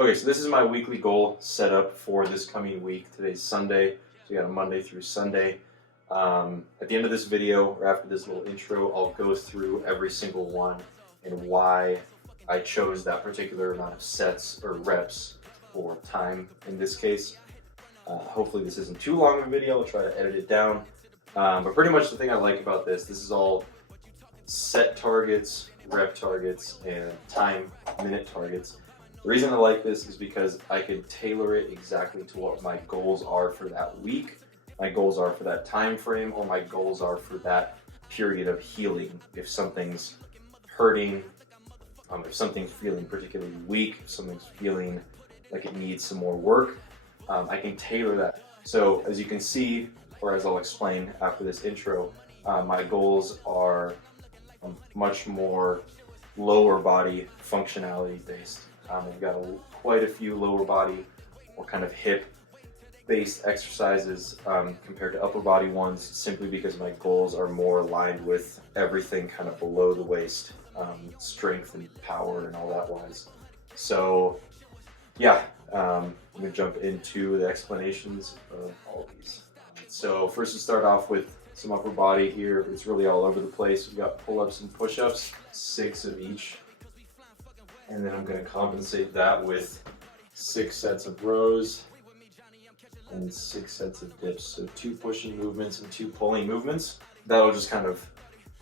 Okay, so this is my weekly goal set up for this coming week. Today's Sunday, so you got a Monday through Sunday. At the end of this video, or after this little intro, I'll go through every single one and why I chose that particular amount of sets or reps for time in this case. Hopefully this isn't too long of a video. I'll try to edit it down. But pretty much the thing I like about this is all set targets, rep targets, and time minute targets. The reason I like this is because I can tailor it exactly to what my goals are for that week, my goals are for that time frame, or my goals are for that period of healing. If something's hurting, if something's feeling particularly weak, if something's feeling like it needs some more work, I can tailor that. So as you can see, or as I'll explain after this intro, my goals are much more lower body functionality based. I've got quite a few lower body or kind of hip based exercises compared to upper body ones, simply because my goals are more aligned with everything kind of below the waist, strength and power and all that wise. So yeah, I'm gonna jump into the explanations of all of these. So first, to start off with some upper body here, it's really all over the place. We've got pull-ups and push-ups, 6 of each. And then I'm going to compensate that with 6 sets of rows and 6 sets of dips. So 2 pushing movements and 2 pulling movements. That'll just kind of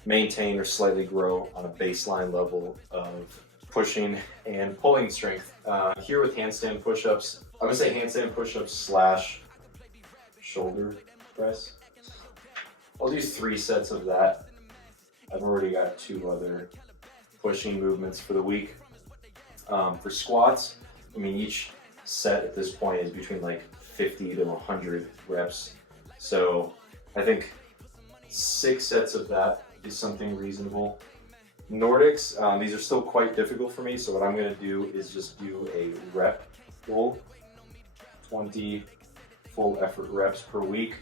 maintain or slightly grow on a baseline level of pushing and pulling strength. Here with handstand push-ups, I'm going to say handstand push-ups slash shoulder press. I'll do 3 sets of that. I've already got 2 other pushing movements for the week. For squats, I mean, each set at this point is between like 50 to 100 reps. So I think 6 sets of that is something reasonable. Nordics, these are still quite difficult for me. So what I'm going to do is just do a rep goal, 20 full effort reps per week.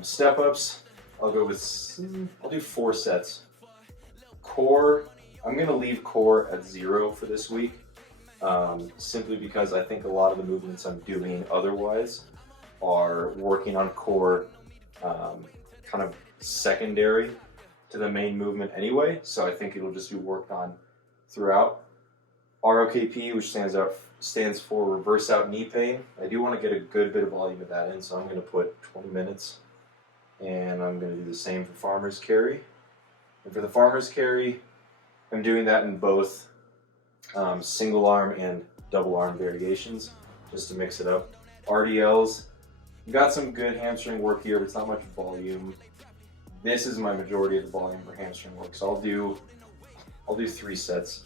Step ups, I'll do 4 sets. Core, I'm going to leave core at 0 for this week. Simply because I think a lot of the movements I'm doing otherwise are working on core, kind of secondary to the main movement anyway, so I think it'll just be worked on throughout. ROKP, which stands for reverse out knee pain. I do want to get a good bit of volume of that in, so I'm going to put 20 minutes, and I'm going to do the same for farmer's carry. And for the farmer's carry, I'm doing that in both single arm and double arm variations, just to mix it up. RDLs, we've got some good hamstring work here, but it's not much volume. This is my majority of the volume for hamstring work, so I'll do 3 sets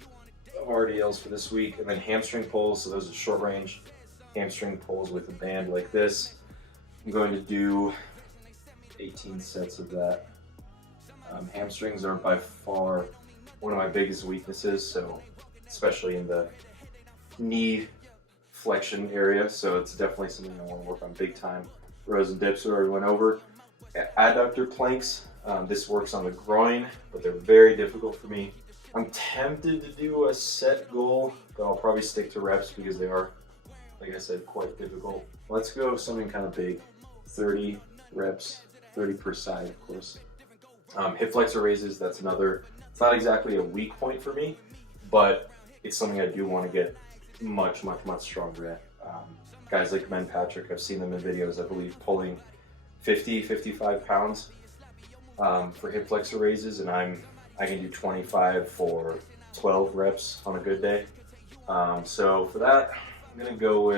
of RDLs for this week, and then hamstring pulls. So those are short range hamstring pulls with a band like this. I'm going to do 18 sets of that. Hamstrings are by far one of my biggest weaknesses, so especially in the knee flexion area, so it's definitely something I want to work on big time. Rows and dips we already went over. Adductor planks, this works on the groin, but they're very difficult for me. I'm tempted to do a set goal, but I'll probably stick to reps because they are, like I said, quite difficult. Let's go something kind of big, 30 reps, 30 per side, of course. Hip flexor raises, that's another, it's not exactly a weak point for me, but it's something I do want to get much stronger at. Guys like Ben Patrick, I've seen them in videos, I believe, pulling 55 pounds for hip flexor raises, and I can do 25 for 12 reps on a good day. So for that, I'll go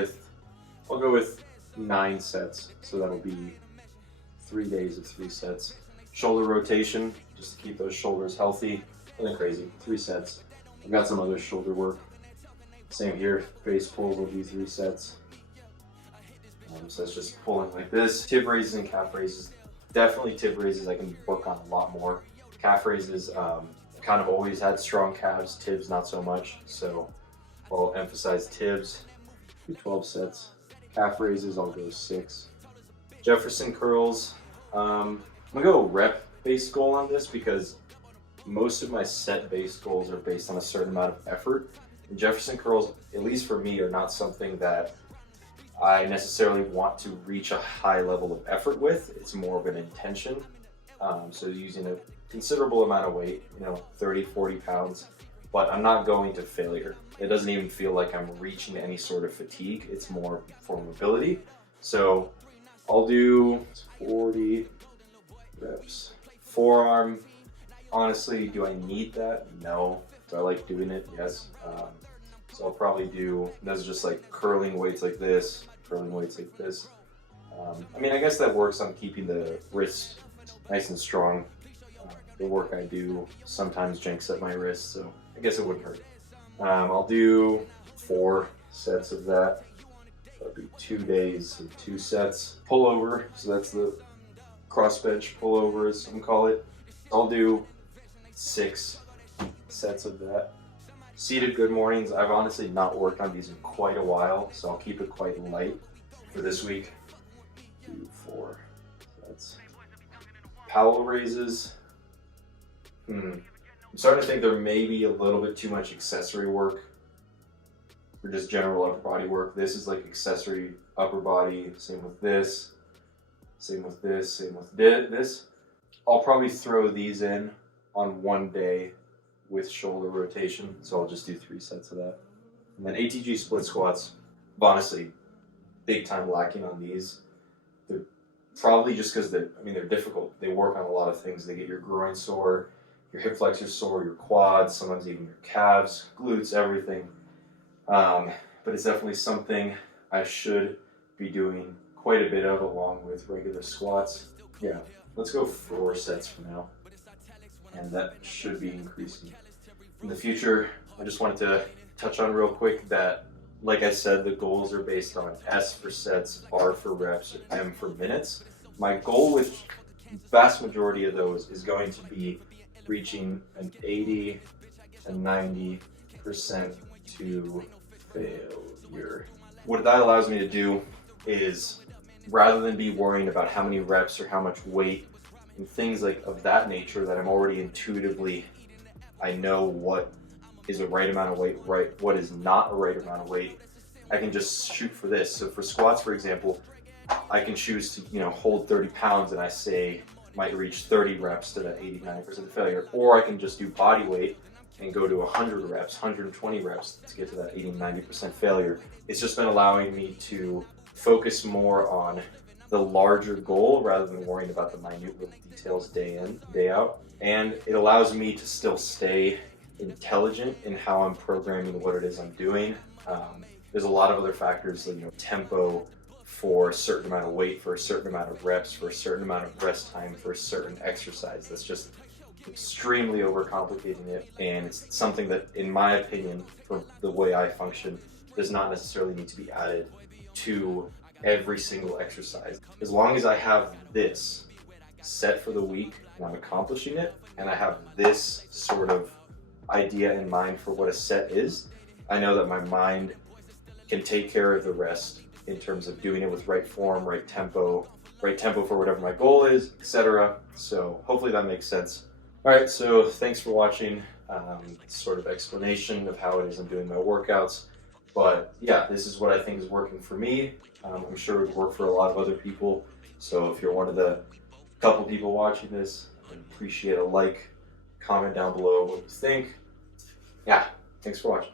with 9 sets. So that'll be 3 days of 3 sets. Shoulder rotation, just to keep those shoulders healthy. Nothing crazy, 3 sets. I've got some other shoulder work. Same here, base pulls will do 3 sets. So that's just pulling like this. Tib raises and calf raises. Definitely tib raises I can work on a lot more. Calf raises, kind of always had strong calves, tibs not so much. So I'll emphasize tibs, do 12 sets. Calf raises, I'll go 6. Jefferson curls, I'm gonna go rep-based goal on this because most of my set-based goals are based on a certain amount of effort. And Jefferson curls, at least for me, are not something that I necessarily want to reach a high level of effort with. It's more of an intention. So using a considerable amount of weight, 30, 40 pounds, but I'm not going to failure. It doesn't even feel like I'm reaching any sort of fatigue. It's more for mobility. So I'll do 40 reps. Forearm, honestly, do I need that? No. Do I like doing it? Yes. So I'll probably do, that's just like curling weights like this, curling weights like this. I guess that works on keeping the wrist nice and strong. The work I do sometimes janks up my wrist, so I guess it wouldn't hurt. I'll do 4 sets of that. That'll be 2 days of 2 sets. Pullover, so that's the cross bench pullover, as some call it. I'll do 6 sets of that. Seated good mornings, I've honestly not worked on these in quite a while, so I'll keep it quite light for this week. 2, 4 sets. Flexor Raises. I'm starting to think there may be a little bit too much accessory work for just general upper body work. This is like accessory upper body. Same with this. Same with this. Same with this. I'll probably throw these in on one day with shoulder rotation. So I'll just do 3 sets of that. And then Atg Split Squats. Honestly, big time lacking on these. They're probably just because they're difficult. They work on a lot of things. They get your groin sore, your hip flexors sore, your quads, sometimes even your calves, glutes, everything. But it's definitely something I should be doing quite a bit of along with regular squats. Yeah, let's go 4 sets for now. And that should be increasing. In the future, I just wanted to touch on real quick that, like I said, the goals are based on S for sets, R for reps, M for minutes. My goal with the vast majority of those is going to be reaching an 80 to 90% to failure. What that allows me to do is, rather than be worrying about how many reps or how much weight and things like of that nature that I'm already intuitively, I know what is a right amount of weight, what is not a right amount of weight, I can just shoot for this. So for squats, for example, I can choose to hold 30 pounds and I say might reach 30 reps to that 80-90% failure, or I can just do body weight and go to 100 reps, 120 reps to get to that 80-90% failure. It's just been allowing me to focus more on the larger goal rather than worrying about the minute little details day in, day out. And it allows me to still stay intelligent in how I'm programming what it is I'm doing. There's a lot of other factors, like tempo for a certain amount of weight, for a certain amount of reps, for a certain amount of rest time, for a certain exercise. That's just extremely overcomplicating it. And it's something that, in my opinion, for the way I function, does not necessarily need to be added to every single exercise. As long as I have this set for the week and I'm accomplishing it, and I have this sort of idea in mind for what a set is, I know that my mind can take care of the rest in terms of doing it with right form, right tempo for whatever my goal is, etc. So hopefully that makes sense. All right, so thanks for watching. Sort of explanation of how it is I'm doing my workouts. But yeah, this is what I think is working for me. I'm sure it would work for a lot of other people. So if you're one of the couple people watching this, I'd appreciate a like, comment down below what you think. Yeah, thanks for watching.